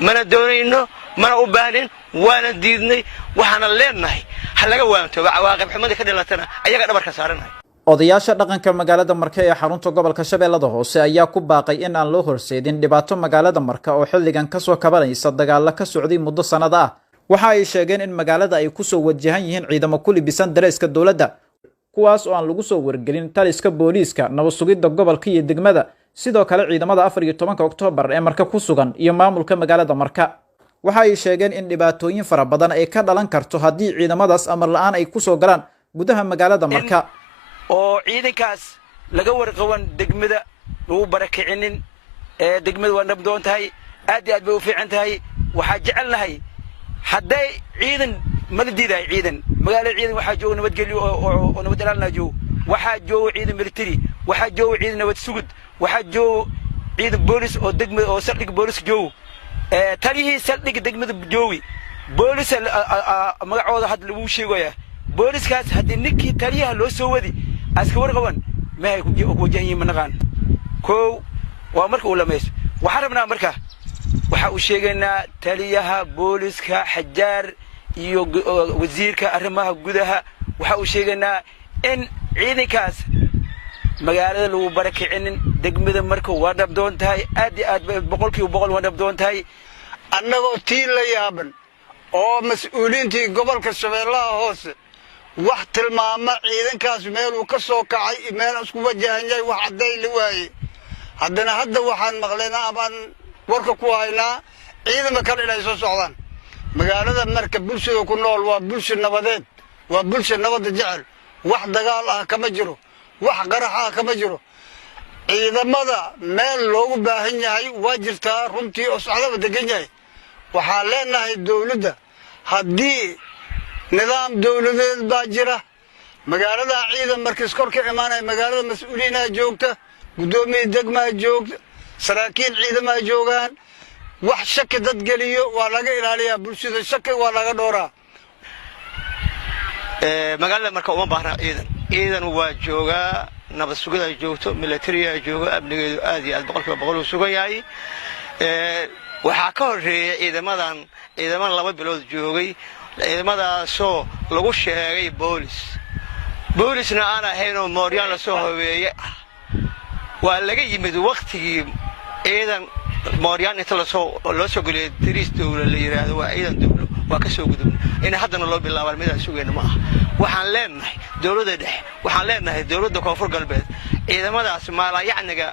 mana doonayno mana u baahnin waana diidnay waxaana leenahay hal laga waanto cawaaqib xumada ka dhalatana ayaga dhabarka saaranay odayaasha dhaqanka magaalada Marka ee xarunta gobolka Shabeellada Hoose ayaa ku baaqay in aan loo horseedin dhibaato magaalada Marka oo xilligan ka soo kabanaysa dagaal ka socday muddo sanad ah waxa ay sheegeen in magaalada ay ku soo wajahan yihiin ciidamo ku libisan dareeska dawladda kuwaas oo aan lagu soo wargelin taliska booliiska nabad sugidda gobolka iyo degmada sidoo kale ciidamada 14 Oktoobar ee Marka ku sugan iyo maamulka magaalada Marka waxa ay sheegeen in dhibaatooyin fara badan ay ka dhalan karto haddii ciidamadaas amar la'aan ay ku soo galaan gudaha magaalada Marka oo ciidankaas laga warqaban degmada lagu barakicinin ee degmada waa nabdoon tahay aad iyo aad bay u fiican tahay waxa jecelnahay hadday ciidan madadiiday ciidan magaalada ciidan waxa jooga nabadgelyo oo nabad ilaalina jooga waxa jooga ciidan military waxa jooga ciidan nabad sugid waxa jooga ciidan boolis oo degmada oo saldhig boolis jooga taliyihii saldhig degmada joogi boolis magacooda had lagu sheegaya booliskaas haddii ninkii taliyaha loo soo wadi aska warqaban ma ay ku wajahan manaqaan koow waa marka uu lameeyo waxa rabnaa marka waxa uu sheegaynaa taliyaha booliska xajaar iyo wasiirka arrimaha gudaha waxa uu sheegaynaa in ciidankaas magaalada lagu barakicinin degmada Marka waa dhabdoon tahay aad iyo aad boqolkiiba boqol waa dhabdoon tahay annagoo tii la yaaban oo mas'uuliyiintii gobolka Shabeellaha Hoose wax tilmaama ciidankaas meel uu ka soo kacay meel isku wajahan yahay wax caday la waayay haddana hadda waxaan maqlaynaa amaan warka ku haynaa ciidamo kale inay soo socdaan magaalada Marka bulshada ku nool waa bulsho nabadeed waa bulsho nabad jecel wax dagaal ah kama jiro wax qarax ah kama jiro ciidamada meel loogu baahan yahay waa jirtaa runtii oo socdaba degan yahay waxaan leenahay dawladda haddii nidaam dawladeed baa jira magaalada ciidan markii korka imaanay magaalada mas'uuliyiina joogta gudoomiye degmada joogta saraakiil ciidamada joogaan wax shaki dad galiyo waa laga ilaaliyaa bulshada shaki waa laga dhooraa magaalada Marka uma baahna ciidan waa joogaa nabad sugida joogto military joogo amnigeedu aad iyo aad boqolkiiba boqol u sugan yahay waxa ka horeeyay ciidamadan laba bilood joogay ciidamadaasoo lagu sheegay boolisna aan ahayn oo mooryaan la soo habeeyay waa laga yimid waqtigii ciidan mooryaan inta la soo galay tiriis dawlad la yiraahdo waa ciidan dawlad waa ka soo gudubnay in haddana loo bilaabo mid aan sugayno ma aha waxaan leenahay dawladda dhexe waxaan leenahay dawladda koonfur galbeed ciidamadaas maalayacniga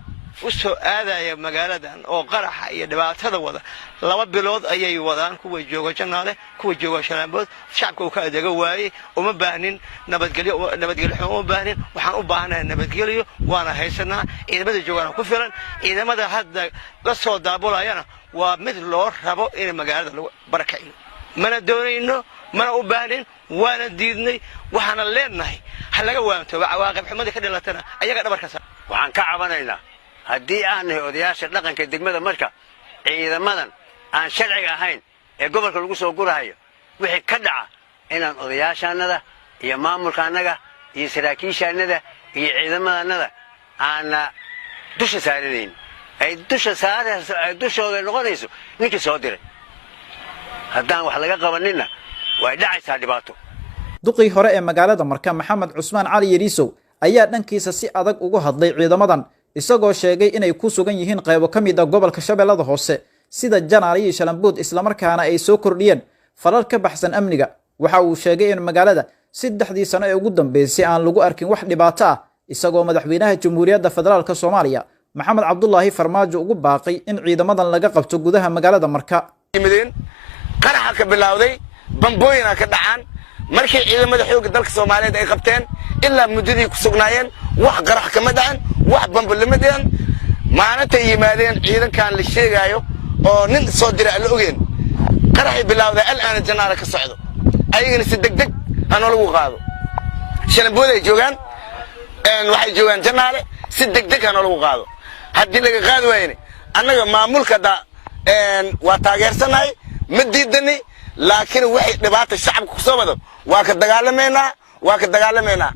u soo aadaya magaaladan oo qaraxa iyo dhibaatada wada laba bilood ayay wadaan kuwa jooga Janaale kuwa jooga Shalaambood shacabka uu ka adeega waayay uma baahnin nabadgelyo uma baahnin waxaan u baahanahay nabadgelyo waana haysanaa ciidamada joogaan ku filan ciidamada hadda la soo daabulayana waa mid loo rabo in magaalada lagu barakaciyo mana doonayno mana u baahnin waana diidnay waxaana leenahay hal laga waanto cawaaqib xumada ka dhalatana ayaga dhabarka saaranay waxaan ka cabanaynaa haddii aan nahay odayaasha dhaqanka degmada Marka ciidamadan aan sharciga ahayn ee gobolka lagu soo gurahayo wixii ka dhaca inaan odayaashaanada iyo maamulkaanaga iyo saraakiishaanada iyo ciidamadanada aan dusha saaranayn ay dushooda noqonayso ninkii soo diray haddaan wax laga qabanina way dhacaysaa dhibaato duqii hore ee magaalada Marka Maxamed Cusmaan Cali Yariisow ayaa dhankiisa si adag ugu hadlay ciidamadan isagoo sheegay inay ku sugan yihiin qaybo kamid ah gobolka Shabeellada Hoose sida Janaale iyo Shalambood isla markaana ay soo kordhiyeen falal ka baxsan amniga waxa uu sheegay in magaalada 3 sano ee ugu dambeysay aan lagu arkin wax dhibaato ah isagoo madaxweynaha Jamhuuriyadda Federaalka Soomaaliya Maxamed Cabdullaahi Farmaajo ugu baaqay in ciidamadan laga qabto gudaha magaalada Marka qaraxa ka bilowday bambooyina ka dhacaan markii ciidamada xoogga dalka Soomaaliyeed ay qabteen ilaa muddadii ku sugnaayeen wax qarax kama dhacin wax bambo lama dhicin maalinta yimaadeen ciidankan la sheegayo oo nin soo diray la ogeen qaraxi bilowday al'aan Janaale ka socdo ayagana si degdeg aan lagu qaado Shalambood ay joogaan waxay joogaan Janaale si degdeg aan lagu qaado haddii laga qaado waayeen annaga maamulka waa taageersanahay ma diidani laakiin waxay dhibaato shacabka ku soo wado waa ka dagaalameena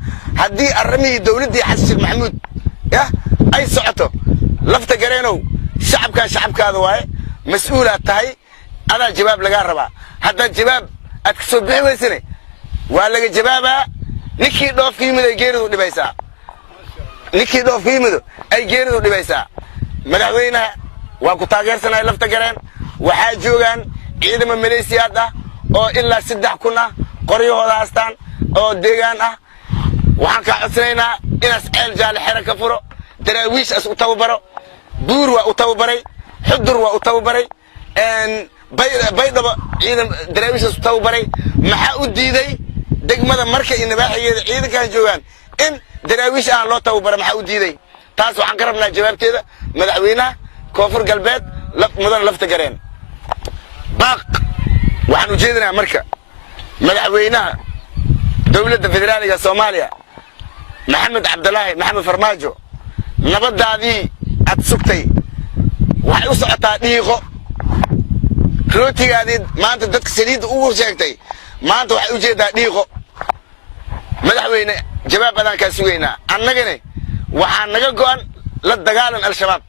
haddii arrimihii dawladda Xasan Maxamuud ay socoto lafta gareenow shacabkaada waaye mas'uulaad tahay adaa jawaab lagaa rabaa haddaad jawaab aad ka soo bixi weysane waa laga jawaabaa ninkii dhoof ka yimid ay geeridu dhibaysaa ninkii dhoof ka yimido ay geeridu dhibaysaa madaxweynaha waa ku taageersanaya lafta gareen waxaa joogaan ciidamo maleesiyaad ah oo ilaa 3,000 ah qoryahooda haastaan oo deegaan ah waxaan kaa codsanaynaa inaas ceel jaalle xero ka furo daraawiish as u tababaro buur waa u tababaray xudur waa u tababaray baydhabo ciidan daraawiish as u tababaray maxaa u diiday degmada marka iyo nabaaxigeeda ciidankan joogaan in daraawiish aan loo tababaro maxaa u diiday taas waxaan ka rabnaa jawaabteeda madaxweynaha koonfur galbeed mudan lafta gareen baaq waxaan u jeedinaa marka madaxweynaha dowladda federaaliga Soomaaliya maxamed cabdulaahi maxamed farmaajo nabadaadii aad sugtay waxay u socotaa dhiiqo rootigaadii maanta dadka saliidda ugu sheegtay maanta waxay u jeedaa dhiiqo madaxweyne jawaab adaan kaa sugaynaa annagana waxaa naga go'an la dagaalan al-shabaab